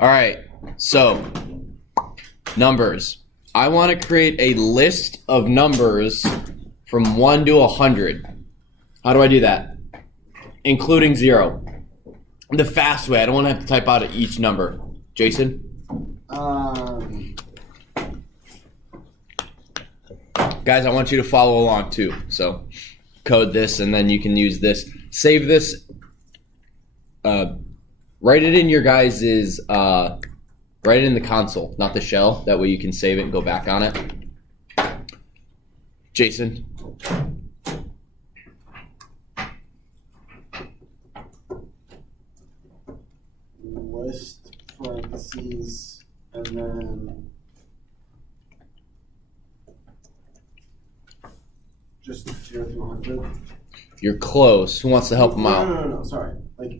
All right, so numbers. I want to create a list of numbers from 1 to 100. How do I do that? Including 0. The fast way. I don't want to have to type out each number. Jason? Guys, I want you to follow along too. So code this and then you can use this. Save this. Write it in your guys's, write it in the console, not the shell. That way you can save it and go back on it. Jason? List parentheses and then just 0 through 100. You're close. Who wants to help him out? No. Sorry.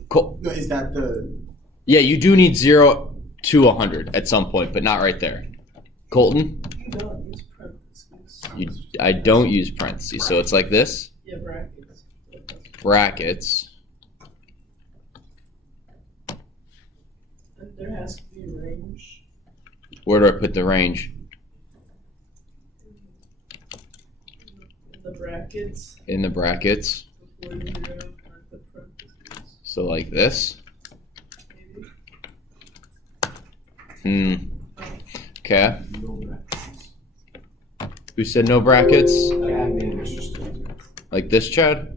Cool. Is that the? Yeah, you do need 0 to 100 at some point, but not right there. Colton? You don't use parentheses. I don't use parentheses, so it's like this. Yeah, brackets. Brackets. And there has to be a range. Where do I put the range? In the brackets. In the brackets. Before 0 and the parentheses. So like this. Maybe. Okay. Who said no brackets? Like this, Chad?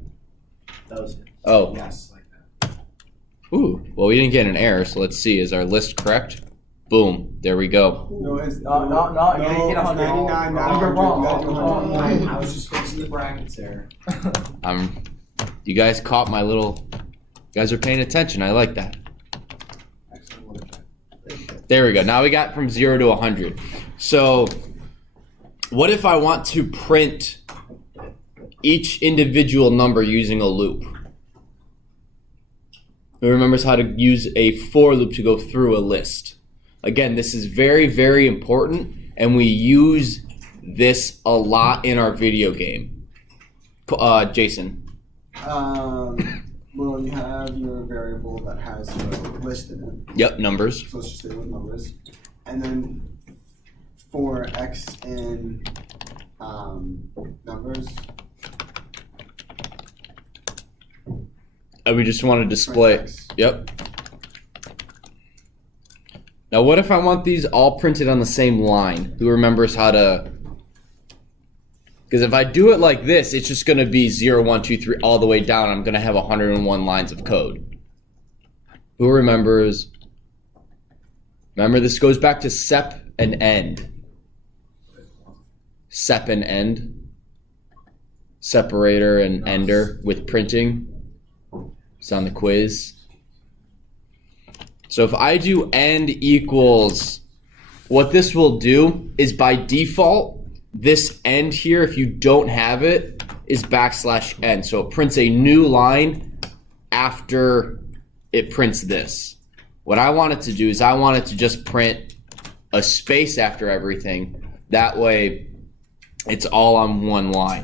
That was it. Oh. Yes, like that. Ooh. Well, we didn't get an error, so let's see. Is our list correct? Boom. There we go. No, it's No, you didn't get 100. 99, You're wrong. 100. I was just fixing the brackets there. You guys caught my little. You guys are paying attention. I like that. There we go. Now we got from 0 to 100. So, what if I want to print each individual number using a loop? Who remembers how to use a for loop to go through a list? Again, this is very, very important, and we use this a lot in our video game. Jason. Well, you have your variable that has your list in it. Yep, numbers. So let's just stay with numbers. And then for x in numbers. And we just want to display. X. Yep. Now, what if I want these all printed on the same line? Who remembers how to? Because if I do it like this, it's just going to be 0, 1, 2, 3 all the way down. I'm going to have 101 lines of code. Who remembers? Remember, this goes back to sep and end. Sep and end. Separator and ender with printing. It's on the quiz. So if I do end equals, what this will do is by default, this end here, if you don't have it, is \n. So it prints a new line after it prints this. What I want it to do is I want it to just print a space after everything. That way it's all on one line.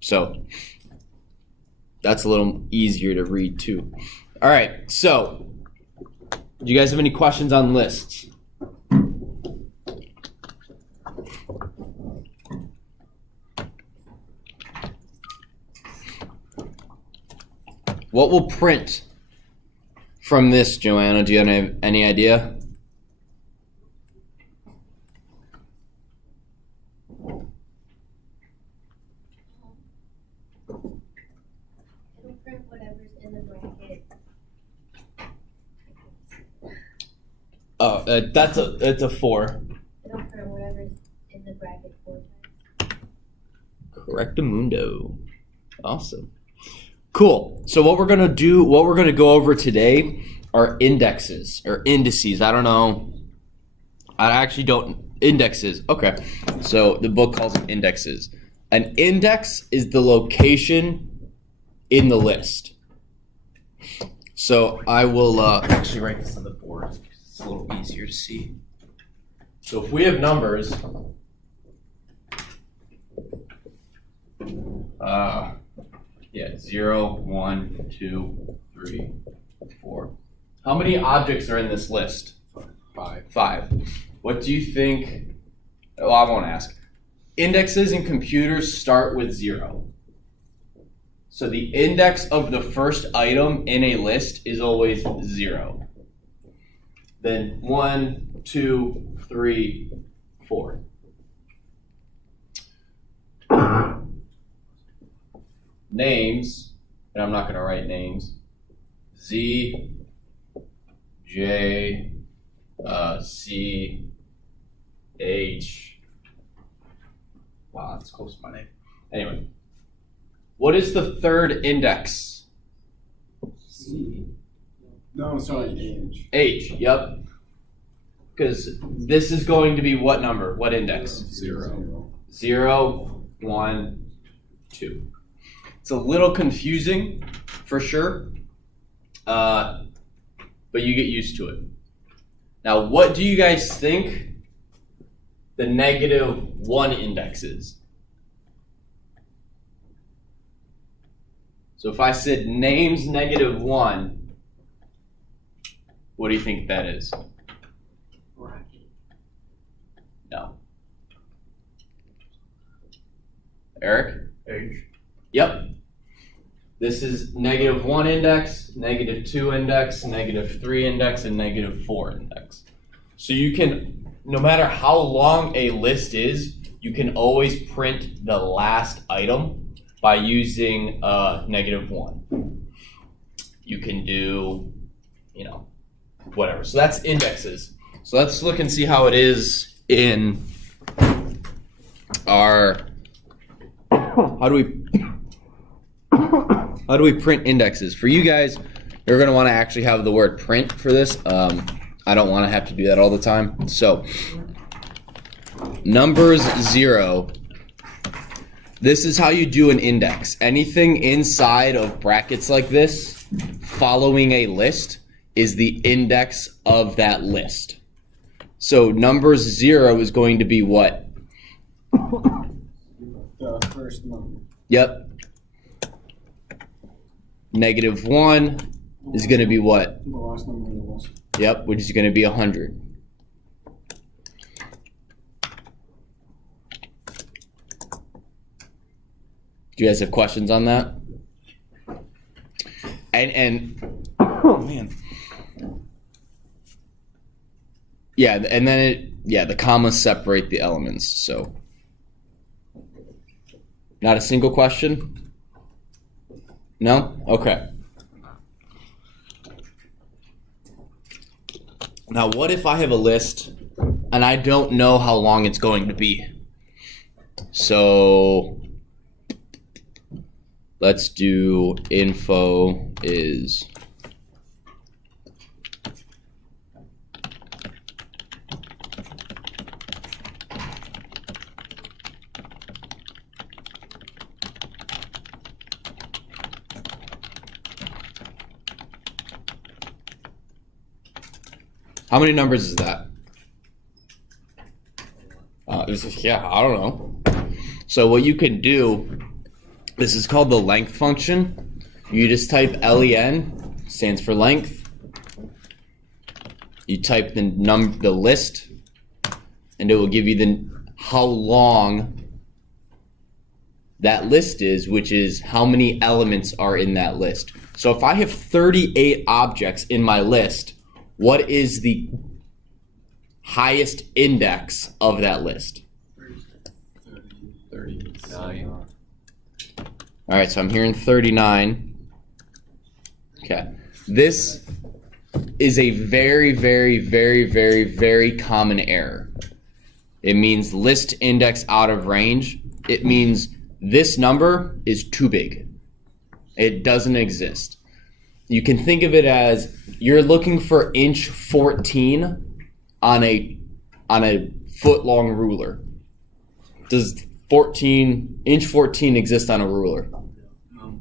So that's a little easier to read too. All right, so do you guys have any questions on lists? What will print from this, Joanna? Do you have any idea? It'll print whatever's in the bracket. Oh, it's a 4. It'll print whatever's in the bracket 4 times. Correctamundo. Awesome. Cool. So what we're gonna go over today are indexes or indices. I don't know. I actually don't. Indexes. Okay. So the book calls them indexes. An index is the location in the list. So I will actually write this on the board. It's a little easier to see. So if we have numbers, Yeah, 0, 1, 2, 3, 4. How many objects are in this list? 5. What do you think? Well, I won't ask. Indexes in computers start with 0. So the index of the first item in a list is always 0. Then 1, 2, 3, 4. Names, and I'm not going to write names. Z, J, C, H. Wow, that's close to my name. Anyway, what is the third index? C. No, sorry, age. H, yep. Because this is going to be what number? What index? 0. 0, 1, 2. It's a little confusing, for sure, but you get used to it. Now, what do you guys think the -1 index is? So if I said names -1, what do you think that is? Bracket. No. Eric? H. Yep. This is -1 index, -2 index, -3 index, and -4 index. So you can, no matter how long a list is, you can always print the last item by using -1. You can do, whatever. So that's indexes. So let's look and see how it is in our, how do we print indexes? For you guys, you're going to want to actually have the word print for this. I don't want to have to do that all the time. So, numbers 0. This is how you do an index. Anything inside of brackets like this, following a list, is the index of that list. So, numbers 0 is going to be what? The first number. Yep. -1 is going to be what? The last number in the list. Yep, which is going to be 100. Do you guys have questions on that? And oh man. Yeah, and then the commas separate the elements, so not a single question? No? Okay. Now, what if I have a list and I don't know how long it's going to be? So, let's do info is how many numbers is that? I don't know. So what you can do, this is called the length function. You just type len, stands for length. You type the list, and it will give you how long that list is, which is how many elements are in that list. So if I have 38 objects in my list, what is the highest index of that list? 39. All right, so I'm hearing 39. Okay. This is a very, very, very, very, very common error. It means list index out of range. It means this number is too big. It doesn't exist. You can think of it as you're looking for inch 14 on a foot-long ruler. Does inch 14 exist on a ruler?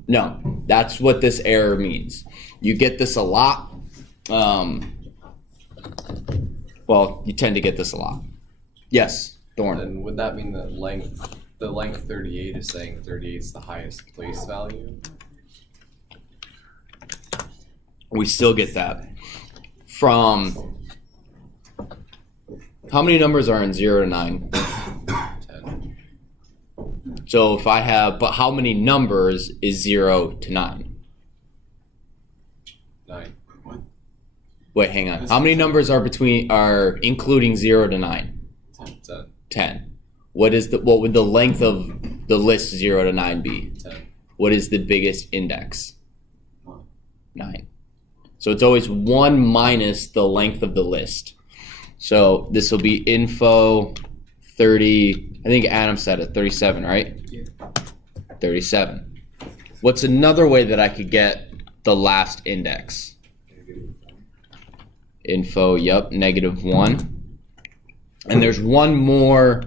No. That's what this error means. You get this a lot. Well, you tend to get this a lot. Yes, Thorn. Then would that mean that the length 38 is saying 38 is the highest place value? We still get that. From how many numbers are in 0 to 9? 10. So if I have, but how many numbers is 0 to 9? 9. Wait, hang on. How many numbers are including 0 to 9? 10. 10. What would the length of the list 0 to 9 be? 10. What is the biggest index? 9. So it's always 1 minus the length of the list. So this will be info 30, I think Adam said it, 37, right? Yeah. 37. What's another way that I could get the last index? Info, yep, -1. And there's one more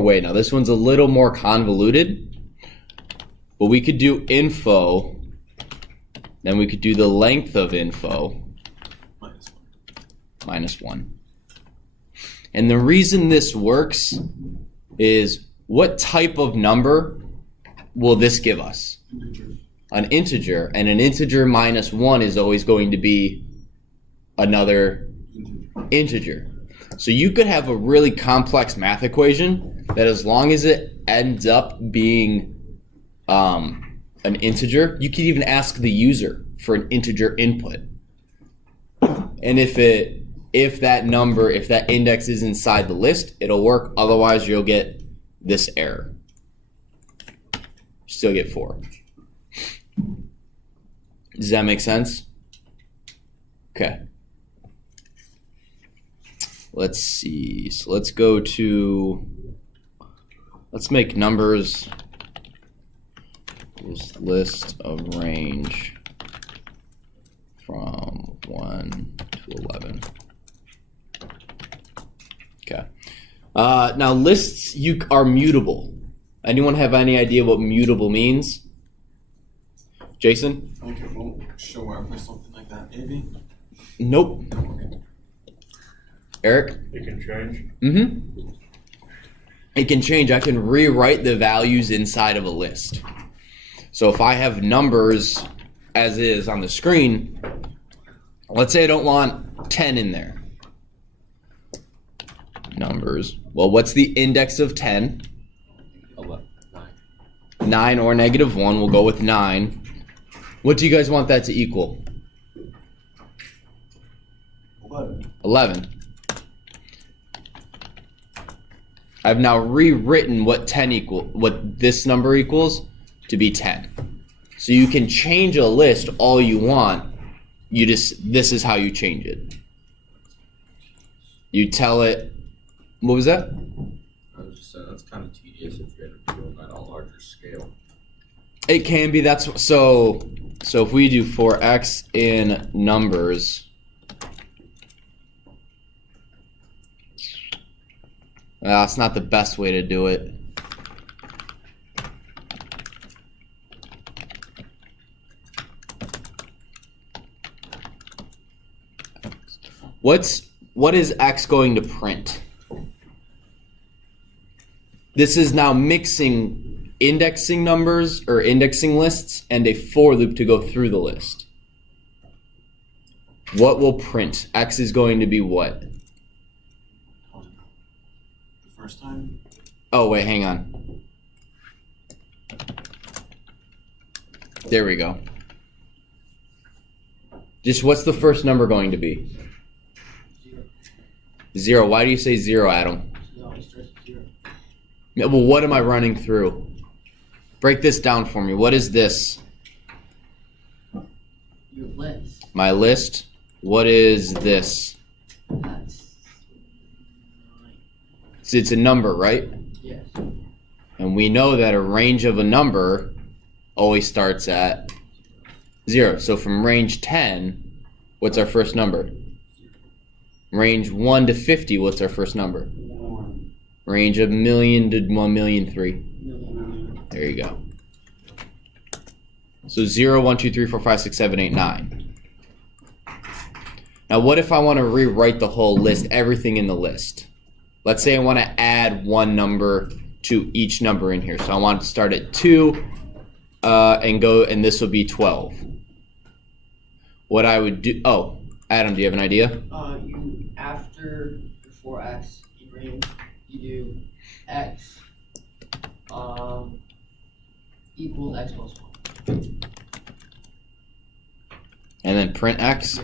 way. Now this one's a little more convoluted, but we could do info, then we could do the length of info -1. And the reason this works is what type of number will this give us? An integer, and an integer -1 is always going to be another integer. So you could have a really complex math equation that, as long as it ends up being an integer, you could even ask the user for an integer input. And if that index is inside the list, it'll work. Otherwise, you'll get this error. Still get 4. Does that make sense? Okay. Let's see. So let's make numbers is list of range from 1 to 11. Okay. Now lists are mutable. Anyone have any idea what mutable means? Jason? Like it won't show up or something like that, maybe? Nope. Eric? It can change. Mm-hmm. It can change. I can rewrite the values inside of a list. So if I have numbers as is on the screen, let's say I don't want 10 in there. Numbers. Well, what's the index of 10? 11. 9 or -1. We'll go with 9. What do you guys want that to equal? 11. I've now rewritten what this number equals to be 10. So you can change a list all you want. This is how you change it. You tell it, what was that? I was just saying, that's kind of tedious if you're doing that on a larger scale. It can be. So if we do for x in numbers, it's not the best way to do it. What is x going to print? This is now mixing indexing numbers or indexing lists and a for loop to go through the list. What will print? X is going to be what? The first time? Oh, wait, hang on. There we go. Just what's the first number going to be? 0. Why do you say 0, Adam? Yeah, well, what am I running through? Break this down for me. What is this? Your list. My list. What is this? That's 9. It's a number, right? Yes. And we know that a range of a number always starts at 0. So from range 10, what's our first number? Range 1 to 50, what's our first number? 1. Range of million to 1,000,003. There you go. So 0, 1, 2, 3, 4, 5, 6, 7, 8, 9. Now what if I want to rewrite the whole list, everything in the list? Let's say I want to add one number to each number in here. So I want to start at 2 and this will be 12. what I would do. Oh, Adam, do you have an idea? You after before x in range, you do x equals x plus 1. And then print x?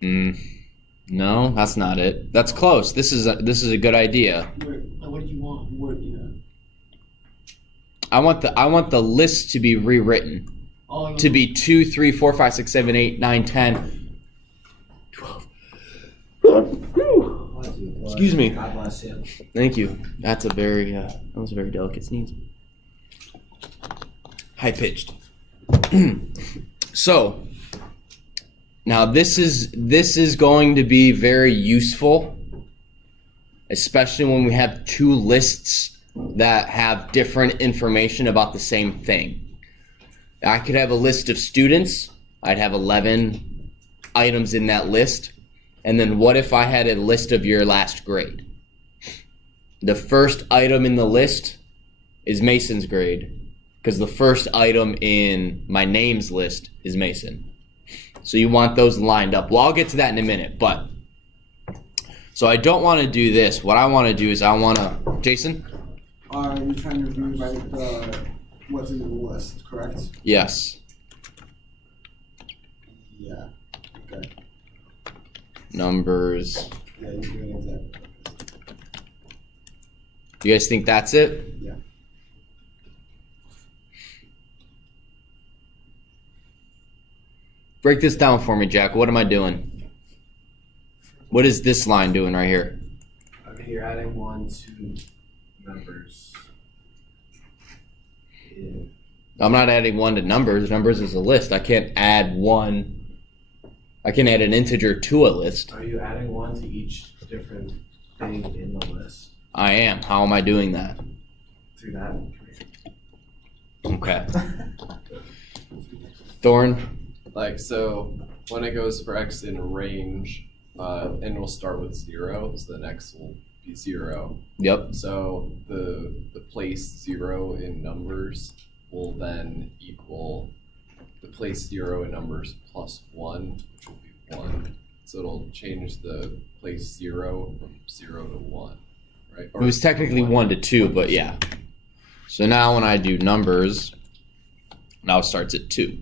No, that's not it. That's close. This is a good idea. What did you want? I want the list to be rewritten. Oh, To be 2, 3, 4, 5, 6, 7, 8, 9, 10, 12. Excuse me. God bless you. Thank you. That was a very delicate sneeze. High pitched. So now this is going to be very useful, especially when we have two lists that have different information about the same thing. I could have a list of students. I'd have 11 items in that list. And then what if I had a list of your last grade? The first item in the list is Mason's grade, because the first item in my names list is Mason. So you want those lined up. Well, I'll get to that in a minute, but so I don't want to do this. What I want to do is Jason? Are you trying to rewrite what's in the list, correct? Yes. Yeah. Okay. Numbers. Yeah, you're doing exactly. You guys think that's it? Yeah. Break this down for me, Jack. What am I doing? What is this line doing right here? Okay, you're adding 1 to numbers. Yeah. I'm not adding 1 to numbers. Numbers is a list. I can't add 1. I can add an integer to a list. Are you adding 1 to each different thing in the list? I am. How am I doing that? Through that? Okay. Thorn? Like, so when it goes for x in range, and we'll start with 0, so the next will be 0. Yep. So the place 0 in numbers will then equal the place 0 in numbers plus 1, which will be 1. So it'll change the place 0 from 0 to 1, right? It was technically 1 to 2, but yeah. So now when I do numbers, now it starts at 2.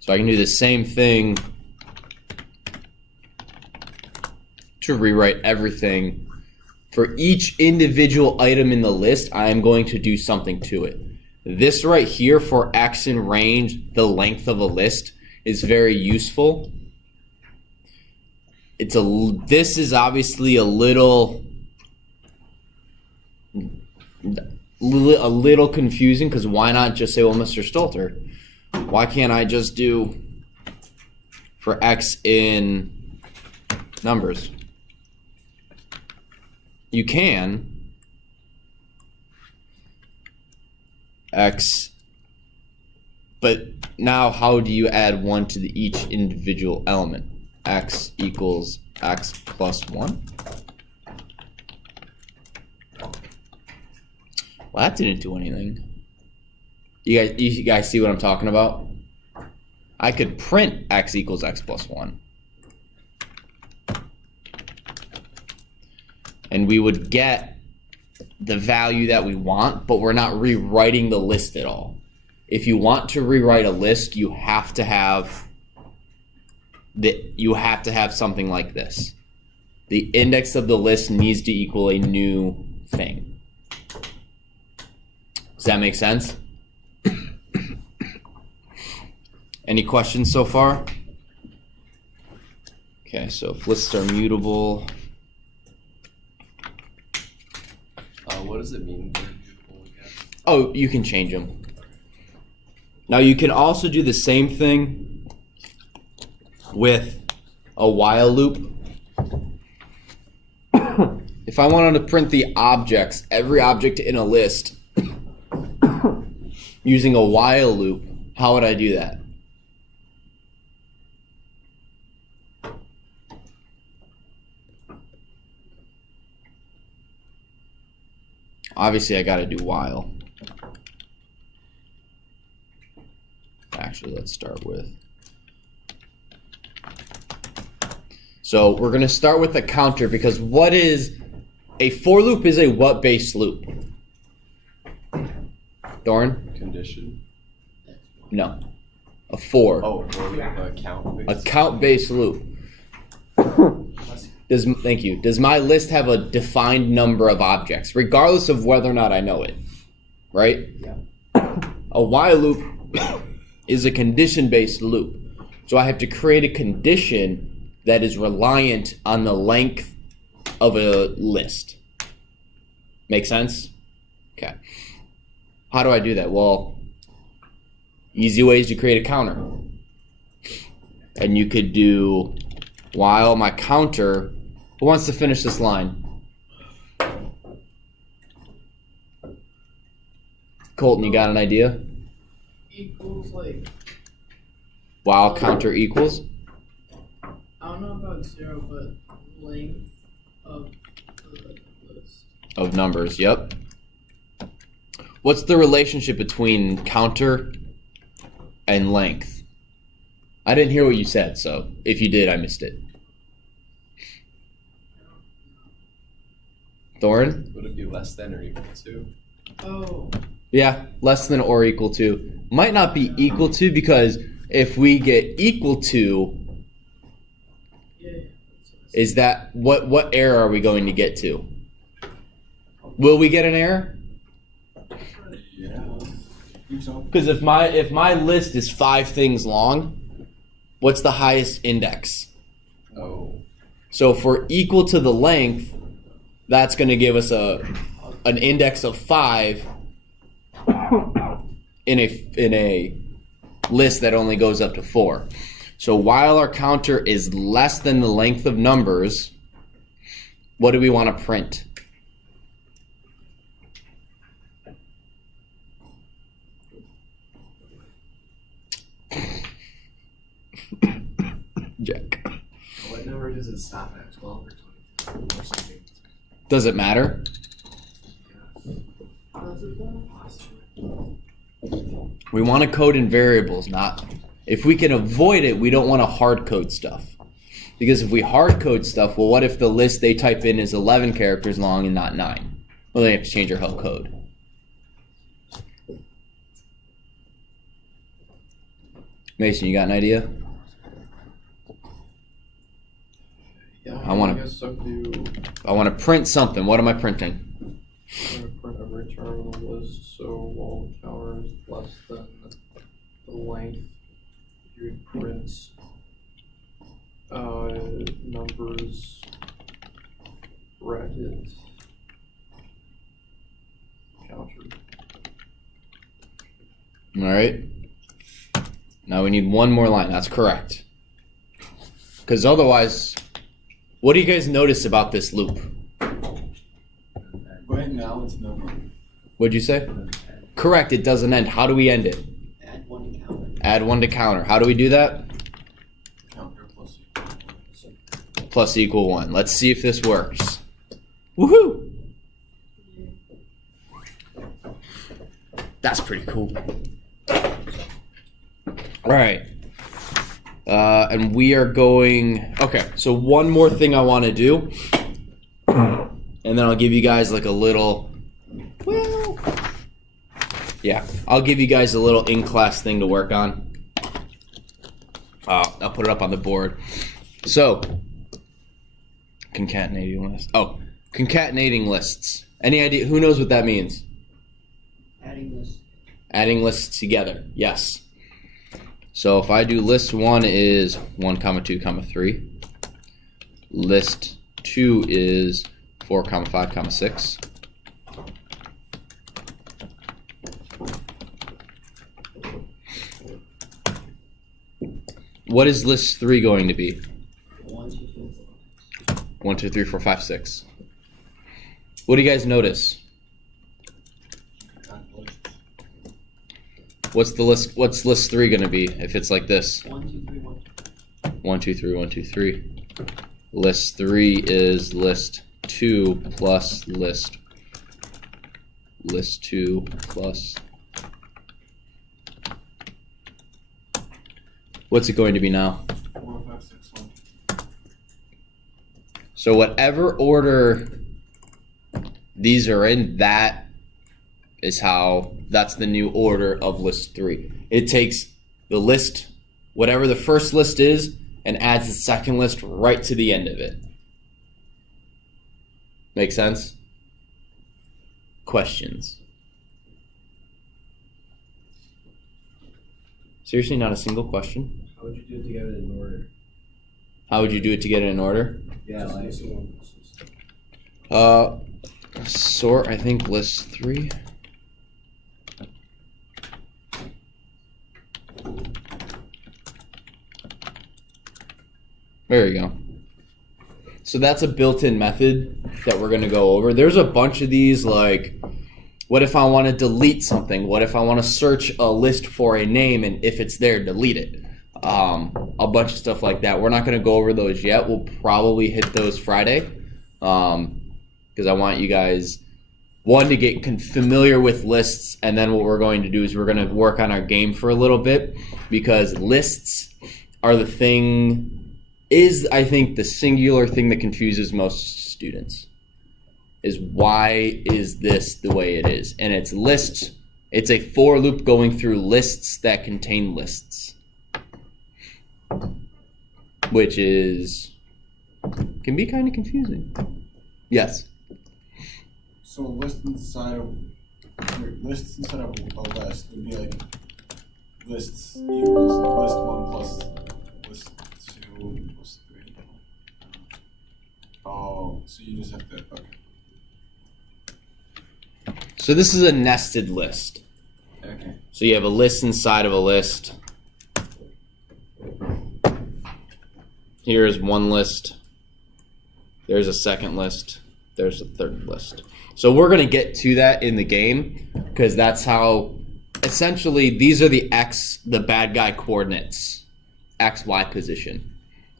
So I can do the same thing to rewrite everything. For each individual item in the list, I am going to do something to it. This right here for x in range, the length of a list, is very useful. This is obviously a little confusing, because why not just say, well, Mr. Stolter, why can't I just do for x in numbers? You can. X. But now how do you add 1 to each individual element? X equals x plus 1? Well, that didn't do anything. You guys see what I'm talking about? I could print x equals x plus 1. And we would get the value that we want, but we're not rewriting the list at all. If you want to rewrite a list, you have to have something like this. The index of the list needs to equal a new thing. Does that make sense? Any questions so far? Okay, so if lists are mutable. What does it mean they're mutable again? Oh, you can change them. Now you can also do the same thing with a while loop. If I wanted to print the objects, every object in a list, using a while loop, how would I do that? Obviously, I got to do while. Actually, let's start with. So we're going to start with a counter because what is a for loop is a what based loop? Doran? Condition. No. A for. Oh, for count. A count based loop. Thank you. Does my list have a defined number of objects, regardless of whether or not I know it? Right? Yeah. A while loop is a condition based loop. So I have to create a condition that is reliant on the length of a list. Make sense? Okay. How do I do that? Well, easy ways to create a counter. And you could do while my counter, who wants to finish this line? Colton, you got an idea? Equals like, While counter equals? I don't know about 0, but length of the list. Of numbers, yep. What's the relationship between counter and length? I didn't hear what you said, so if you did, I missed it. Thorin? Would it be less than or equal to? Oh, Yeah, less than or equal to. Might not be equal to because if we get equal to, yeah. is that what error are we going to get to? Will we get an error? Yeah. I think so. Because if my list is 5 things long, what's the highest index? Oh. So if we're equal to the length, that's going to give us an index of 5 in a list that only goes up to 4. So while our counter is less than the length of numbers, what do we want to print? Jack. What number does it stop at? 12 or 22 or something? Does it matter? Does it though? We want to code in variables, not. If we can avoid it, we don't want to hard code stuff. Because if we hard code stuff, well, what if the list they type in is 11 characters long and not 9? Well, then you have to change your whole code. Mason, you got an idea? Yeah, I wanna- guess I'll do. I want to print something. What am I printing? I'm gonna print a return on the list, so while counter is less than the length, you would print numbers bracket counter. All right. Now we need one more line. That's correct. Because otherwise, what do you guys notice about this loop? Right now it's never. What'd you say? Correct. It doesn't end. How do we end it? Add 1 to counter. Add 1 to counter. How do we do that? Counter plus equal. Plus equal 1. Let's see if this works. Woohoo! That's pretty cool. All right. And we are going. Okay, so one more thing I want to do. And then I'll give you guys like a little. Well. Yeah, I'll give you guys a little in class thing to work on. I'll put it up on the board. So. Concatenating lists. Oh, concatenating lists. Any idea? Who knows what that means? Adding list. Adding lists together. Yes. So if I do list 1 is 1, 2, 3. List 2 is 4, 5, 6. What is list 3 going to be? 1, 2, 3, 4. 1, 2, 3, 4, 5, 6. What do you guys notice? What's list 3 gonna be if it's like this? 1, 2, 3, 1. 1, 2, 3, 1, 2, 3. List 3 is list 2 plus list 2 plus What's it going to be now? 4, 5, 6, 1. So whatever order these are in, that's the new order of list 3. It takes the list, whatever the first list is, and adds the second list right to the end of it. Make sense? Questions? Seriously, not a single question? How would you do it to get it in order? How would you do it to get it in order? Yeah, like Sort, I think, list 3. There you go. So that's a built-in method that we're going to go over. There's a bunch of these, like, what if I want to delete something? What if I want to search a list for a name, and if it's there, delete it? A bunch of stuff like that. We're not going to go over those yet. We'll probably hit those Friday, because I want you guys, one, to get familiar with lists, and then what we're going to do is we're going to work on our game for a little bit, because lists are the thing, I think, the singular thing that confuses most students, is why is this the way it is? And it's lists. It's a for loop going through lists that contain lists, which can be kind of confusing. Yes. So a list inside of a list would be like lists equals list 1 plus list 2 plus 3. Oh, so you just have to, okay. So this is a nested list. Okay. So you have a list inside of a list. Here's one list. There's a second list. There's a third list. So we're going to get to that in the game, because that's how, essentially, these are the bad guy coordinates, X, Y position.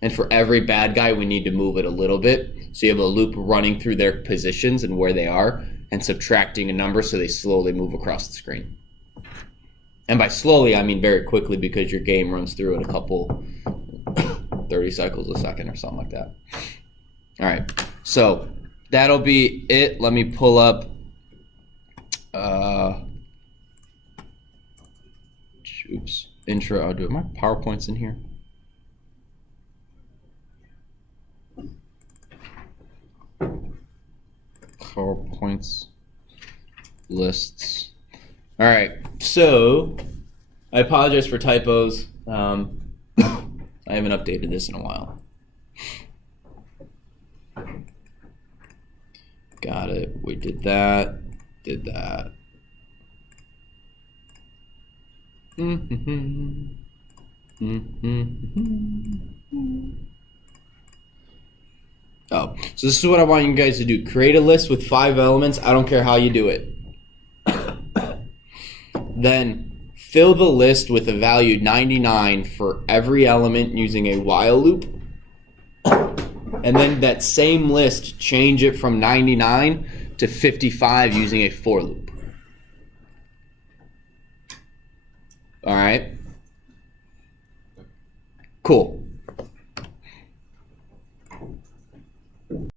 And for every bad guy, we need to move it a little bit. So you have a loop running through their positions and where they are, and subtracting a number so they slowly move across the screen. And by slowly, I mean very quickly, because your game runs through it a couple 30 cycles a second or something like that. All right, so that'll be it. Let me pull up intro. I'll do it. My PowerPoint's in here. PowerPoints, lists. All right, so I apologize for typos. I haven't updated this in a while. Got it. We did that. Did that. Oh, so this is what I want you guys to do. Create a list with 5 elements. I don't care how you do it. Then fill the list with a value 99 for every element using a while loop. And then that same list, change it from 99 to 55 using a for loop. All right. Cool.